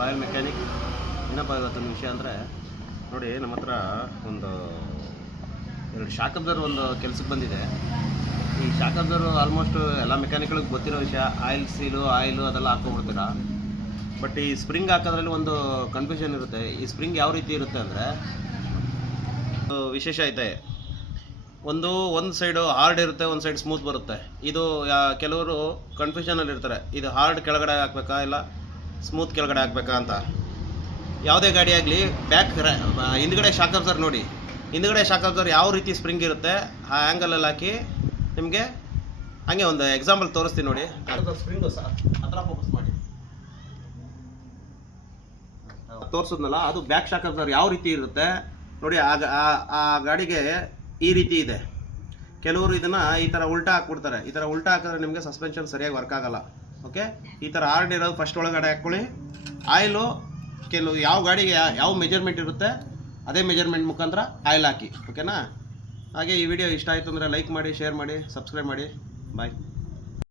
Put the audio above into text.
Royal mechanic. ಏನಪ್ಪ ಇವತ್ತೊಂದು ವಿಷಯ ಅಂದರೆ ನೋಡಿ, ನಮ್ಮ ಹತ್ರ ಒಂದು 2 ಶಾಕ್ ಅಬ್ಸರ್ವರ್ ಒಂದು ಕೆಲಸಕ್ಕೆ ಬಂದಿದೆ. ಈ ಶಾಕ್ ಅಬ್ಸರ್ವರ್ ಆಲ್ಮೋಸ್ಟ್ ಎಲ್ಲ ಮೆಕ್ಯಾನಿಕ್ಗಳಿಗೆ ಗೊತ್ತಿರೋ ವಿಷಯ. ಆಯಿಲ್ ಸೀಲು, ಆಯಿಲು ಅದೆಲ್ಲ ಹಾಕ್ಕೊಂಡ್ಬಿಡ್ತೀರಾ. ಬಟ್ ಈ ಸ್ಪ್ರಿಂಗ್ ಹಾಕೋದ್ರಲ್ಲಿ ಒಂದು ಕನ್ಫ್ಯೂಷನ್ ಇರುತ್ತೆ. ಈ ಸ್ಪ್ರಿಂಗ್ ಯಾವ ರೀತಿ ಇರುತ್ತೆ ಅಂದರೆ ವಿಶೇಷ ಐತೆ. ಒಂದು ಸೈಡು ಹಾರ್ಡ್ ಇರುತ್ತೆ, ಒಂದು ಸೈಡ್ ಸ್ಮೂತ್ ಬರುತ್ತೆ. ಇದು ಕೆಲವರು ಕನ್ಫ್ಯೂಷನಲ್ಲಿ ಇರ್ತಾರೆ, ಇದು ಹಾರ್ಡ್ ಕೆಳಗಡೆ ಹಾಕ್ಬೇಕಾ ಇಲ್ಲ ಸ್ಮೂತ್ ಕೆಳಗಡೆ ಹಾಕ್ಬೇಕಾ ಅಂತ. ಯಾವುದೇ ಗಾಡಿ ಆಗಲಿ ಹಿಂದ್ಗಡೆ ಶಾಕ್ ಅಬ್ಸರ್ವರ್ ನೋಡಿ, ಹಿಂದ್ಗಡೆ ಶಾಕ್ ಅಬ್ಸರ್ವರ್ ಯಾವ ರೀತಿ ಸ್ಪ್ರಿಂಗ್ ಇರುತ್ತೆ ಆ ಆ್ಯಂಗಲಲ್ಲಿ ಹಾಕಿ ನಿಮಗೆ ಹಾಗೆ ಒಂದು ಎಕ್ಸಾಂಪಲ್ ತೋರಿಸ್ತೀನಿ ನೋಡಿ. ಸ್ಪ್ರಿಂಗು ಸರ್ ಹತ್ರ ಫೋಕಸ್ ಮಾಡಿ ತೋರಿಸಿದ್ನಲ್ಲ, ಅದು ಬ್ಯಾಕ್ ಶಾಕ್ ಅಬ್ಸರ್ವರ್ ಯಾವ ರೀತಿ ಇರುತ್ತೆ ನೋಡಿ. ಆ ಗಾಡಿಗೆ ಈ ರೀತಿ ಇದೆ. ಕೆಲವರು ಇದನ್ನು ಈ ಥರ ಉಲ್ಟಾ ಹಾಕ್ಬಿಡ್ತಾರೆ. ಈ ಥರ ಉಲ್ಟಾ ಹಾಕಿದ್ರೆ ನಿಮಗೆ ಸಸ್ಪೆನ್ಷನ್ ಸರಿಯಾಗಿ ವರ್ಕ್ ಆಗಲ್ಲ. ಓಕೆ, ಈ ಥರ ಹಾರ್ಡ್ ಇರೋದು ಫಸ್ಟ್ ಒಳಗಡೆ ಹಾಕ್ಕೊಳ್ಳಿ. ಆಯಿಲು ಯಾವ ಗಾಡಿಗೆ ಯಾವ ಮೆಜರ್ಮೆಂಟ್ ಇರುತ್ತೆ ಅದೇ ಮೆಜರ್ಮೆಂಟ್ ಮುಖಾಂತರ ಆಯಿಲ್ ಹಾಕಿ. ಓಕೆನಾ? ಹಾಗೆ ಈ ವಿಡಿಯೋ ಇಷ್ಟ ಆಯಿತು ಅಂದರೆ ಲೈಕ್ ಮಾಡಿ, ಶೇರ್ ಮಾಡಿ, ಸಬ್ಸ್ಕ್ರೈಬ್ ಮಾಡಿ. ಬಾಯ್.